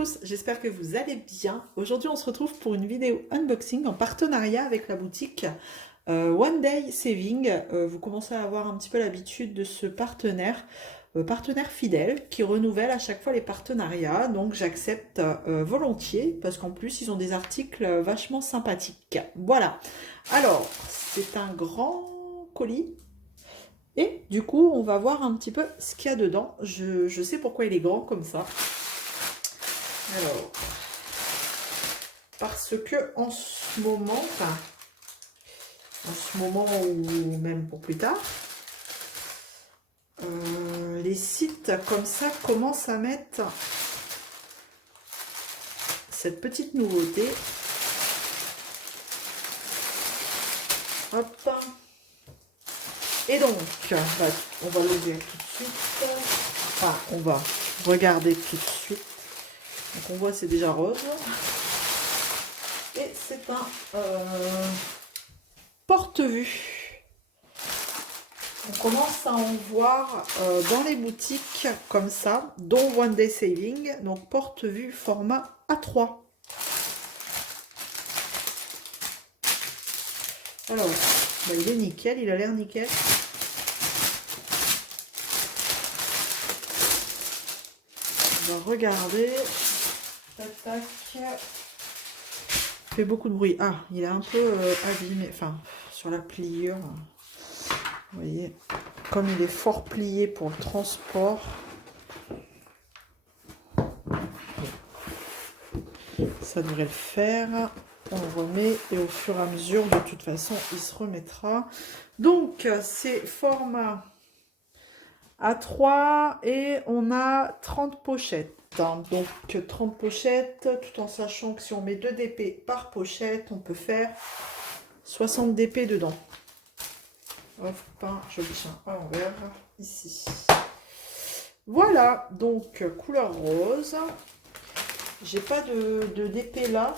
tous, j'espère que vous allez bien. Aujourd'hui, on se retrouve pour une vidéo unboxing en partenariat avec la boutique One Day Saving. Vous commencez à avoir un petit peu l'habitude de ce partenaire, partenaire fidèle qui renouvelle à chaque fois les partenariats. Donc j'accepte volontiers parce qu'en plus, ils ont des articles vachement sympathiques. Voilà. Alors, c'est un grand colis. Et du coup, on va voir un petit peu ce qu'il y a dedans. Je sais pourquoi il est grand comme ça. Alors, parce que en ce moment, enfin, en ce moment ou même pour plus tard, les sites comme ça commencent à mettre cette petite nouveauté. Hop. Et donc, on va l'ouvrir tout de suite. Enfin, on va regarder tout de suite. Donc on voit c'est déjà rose. Et c'est un porte-vue. On commence à en voir dans les boutiques comme ça, dont One Day Saving. Donc porte-vue format A3. Alors, il est nickel, il a l'air nickel. On va regarder. Tac, tac. Il fait beaucoup de bruit. Ah, il est un peu abîmé. Enfin, sur la pliure. Vous voyez, comme il est fort plié pour le transport. Ça devrait le faire. On le remet et au fur et à mesure, de toute façon, il se remettra. Donc, c'est format A3 et on a 30 pochettes. Donc 30 pochettes, tout en sachant que si on met 2 DP par pochette, on peut faire 60 DP dedans. Hop, un joli chien à l'envers, ici. Voilà, donc couleur rose. J'ai pas de DP là.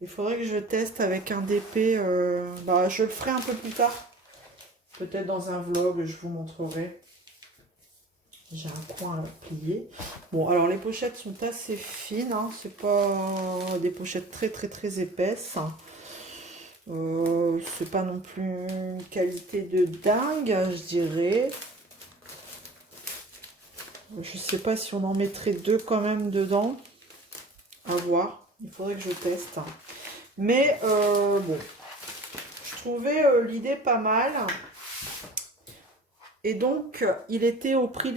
Il faudrait que je teste avec un DP. Je le ferai un peu plus tard. Peut-être dans un vlog, je vous montrerai. J'ai un coin plié. Bon, alors les pochettes sont assez fines. Hein. C'est pas des pochettes très épaisses. C'est pas non plus une qualité de dingue, je dirais. Je sais pas si on en mettrait 2 quand même dedans. À voir. Il faudrait que je teste. Mais bon, je trouvais l'idée pas mal. Et donc, il était au prix,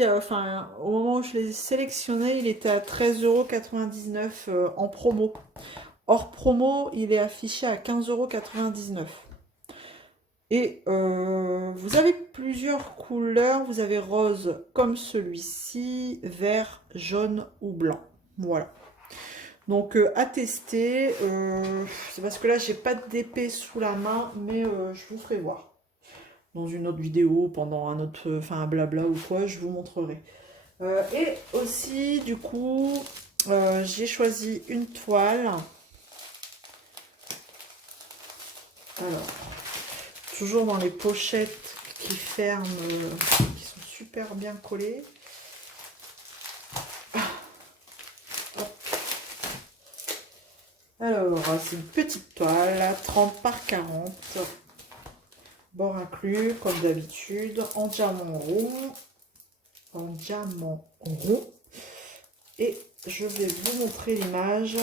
au moment où je l'ai sélectionné, il était à 13,99 € en promo. Hors promo, il est affiché à 15,99 €. Et vous avez plusieurs couleurs. Vous avez rose comme celui-ci, vert, jaune ou blanc. Voilà. Donc, à tester. C'est parce que là, j'ai pas de DP sous la main, mais je vous ferai voir. Dans une autre vidéo, pendant un autre, un blabla ou quoi, je vous montrerai. Et aussi, du coup, j'ai choisi une toile. Alors, toujours dans les pochettes qui ferment, qui sont super bien collées. Alors, c'est une petite toile, 30 par 40. Bord inclus, comme d'habitude, en diamant rond. En diamant rond. Et je vais vous montrer l'image.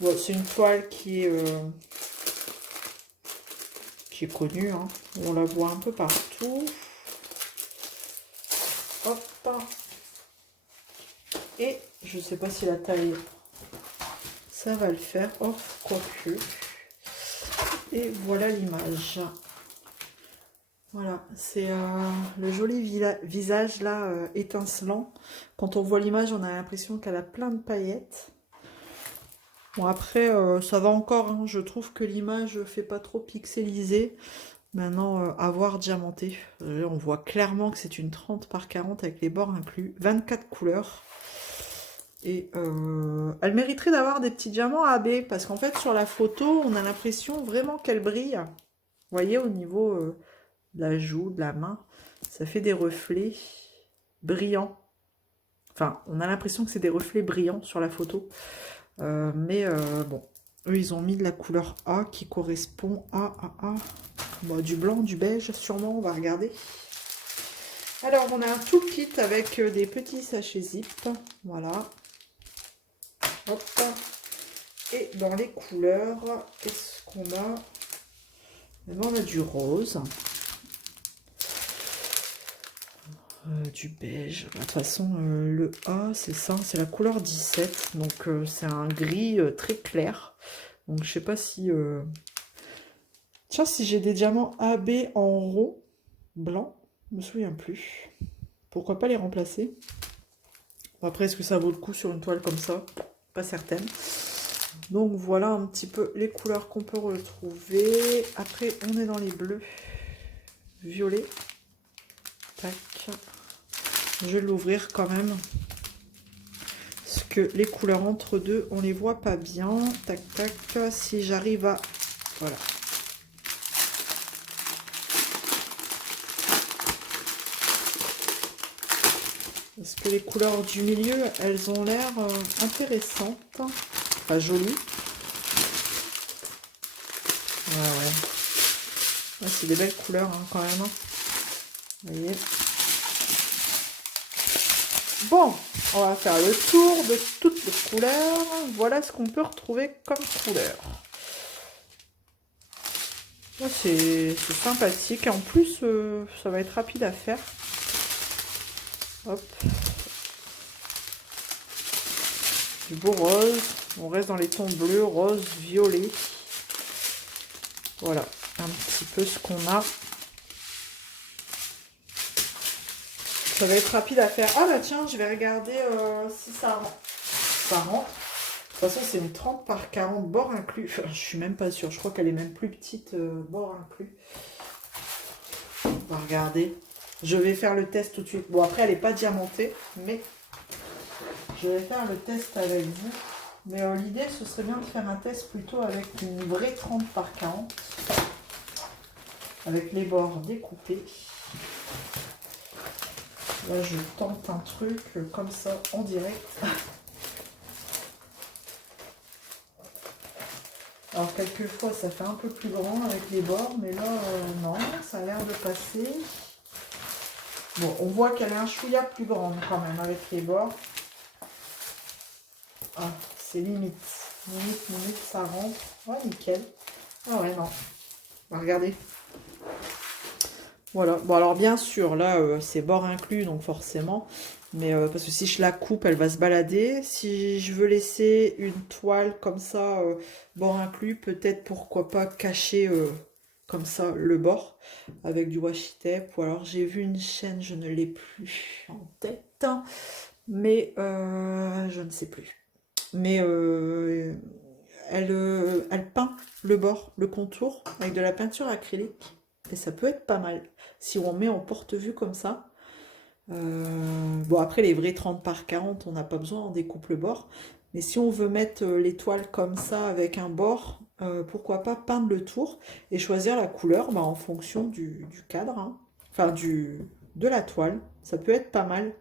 Bon, c'est une toile qui est connue. Hein. On la voit un peu partout. Hop. Et je ne sais pas si la taille, ça va le faire. Oh, quoique. Et voilà l'image. Voilà, c'est le joli visage là, étincelant. Quand on voit l'image, on a l'impression qu'elle a plein de paillettes. Bon, après, ça va encore, hein. Je trouve que l'image ne fait pas trop pixelisée. Maintenant, à voir diamanté. On voit clairement que c'est une 30 par 40 avec les bords inclus. 24 couleurs. Et elle mériterait d'avoir des petits diamants AB. Parce qu'en fait, sur la photo, on a l'impression vraiment qu'elle brille. Vous voyez, au niveau de la joue, de la main, ça fait des reflets brillants. Enfin, on a l'impression que c'est des reflets brillants sur la photo. Mais bon, eux, ils ont mis de la couleur A qui correspond à bon, du blanc, du beige, sûrement, on va regarder. Alors, on a un toolkit avec des petits sachets zip. Voilà. Hop. Et dans les couleurs, qu'est-ce qu'on a? On a du rose. Du beige. De toute façon, le A, c'est ça, c'est la couleur 17. Donc, c'est un gris très clair. Donc, je sais pas si... Tiens, si j'ai des diamants AB en rond, blanc, je me souviens plus. Pourquoi pas les remplacer? Bon, après, est-ce que ça vaut le coup sur une toile comme ça? Pas certaine. Donc, voilà un petit peu les couleurs qu'on peut retrouver. Après, on est dans les bleus. Violet. Tac. Je vais l'ouvrir quand même. Parce que les couleurs entre deux, on les voit pas bien. Tac, tac. Si j'arrive à... Voilà. Parce que les couleurs du milieu, elles ont l'air intéressantes. Pas jolies. Ouais. Ouais, c'est des belles couleurs hein, quand même. Vous voyez. Bon, on va faire le tour de toutes les couleurs. Voilà ce qu'on peut retrouver comme couleur. C'est sympathique. En plus, ça va être rapide à faire. Hop. Du beau rose. On reste dans les tons bleus, rose, violet. Voilà, un petit peu ce qu'on a. Ça va être rapide à faire. Ah bah tiens, je vais regarder si ça rentre. Ça rentre. De toute façon, c'est une 30 par 40 bord inclus. Enfin, je suis même pas sûre. Je crois qu'elle est même plus petite, bord inclus. On va regarder. Je vais faire le test tout de suite. Bon, après, elle n'est pas diamantée, mais je vais faire le test avec vous. Mais l'idée, ce serait bien de faire un test plutôt avec une vraie 30 par 40. Avec les bords découpés. Là, je tente un truc comme ça en direct. Alors, quelquefois, ça fait un peu plus grand avec les bords, mais là, non, ça a l'air de passer. Bon, on voit qu'elle est un chouïa plus grande quand même avec les bords. Ah, c'est limite. Limite, ça rentre. Ouais, nickel. Ah ouais, non. Bah, regardez. Voilà. Bon, alors bien sûr, là, c'est bord inclus, donc forcément. Mais parce que si je la coupe, elle va se balader. Si je veux laisser une toile comme ça, bord inclus, peut-être pourquoi pas cacher comme ça le bord avec du washi tape. Ou alors j'ai vu une chaîne, je ne l'ai plus en tête, mais je ne sais plus. Mais elle peint le bord, le contour avec de la peinture acrylique. Et ça peut être pas mal. Si on met en porte-vue comme ça. Bon, après, les vrais 30 par 40, on n'a pas besoin, on découpe le bord. Mais si on veut mettre les toiles comme ça avec un bord, pourquoi pas peindre le tour et choisir la couleur bah, en fonction du cadre. Hein. Enfin, de la toile. Ça peut être pas mal.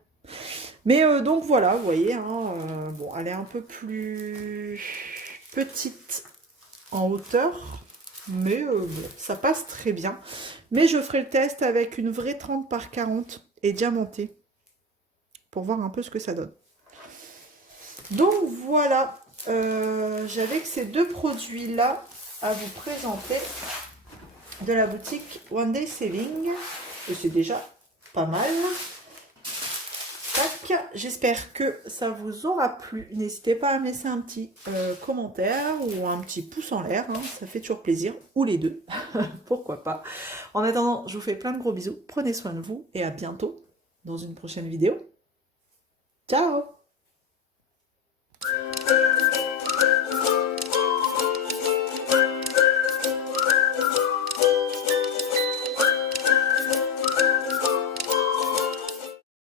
Mais donc voilà, vous voyez, hein, bon, elle est un peu plus petite en hauteur, mais bon, ça passe très bien. Mais je ferai le test avec une vraie 30 par 40 et diamantée pour voir un peu ce que ça donne. Donc voilà, j'avais que ces deux produits-là à vous présenter de la boutique One Day Saving. Et c'est déjà pas mal. J'espère que ça vous aura plu. N'hésitez pas à me laisser un petit commentaire ou un petit pouce en l'air. Hein, ça fait toujours plaisir. Ou les deux. Pourquoi pas. En attendant, je vous fais plein de gros bisous. Prenez soin de vous et à bientôt dans une prochaine vidéo. Ciao!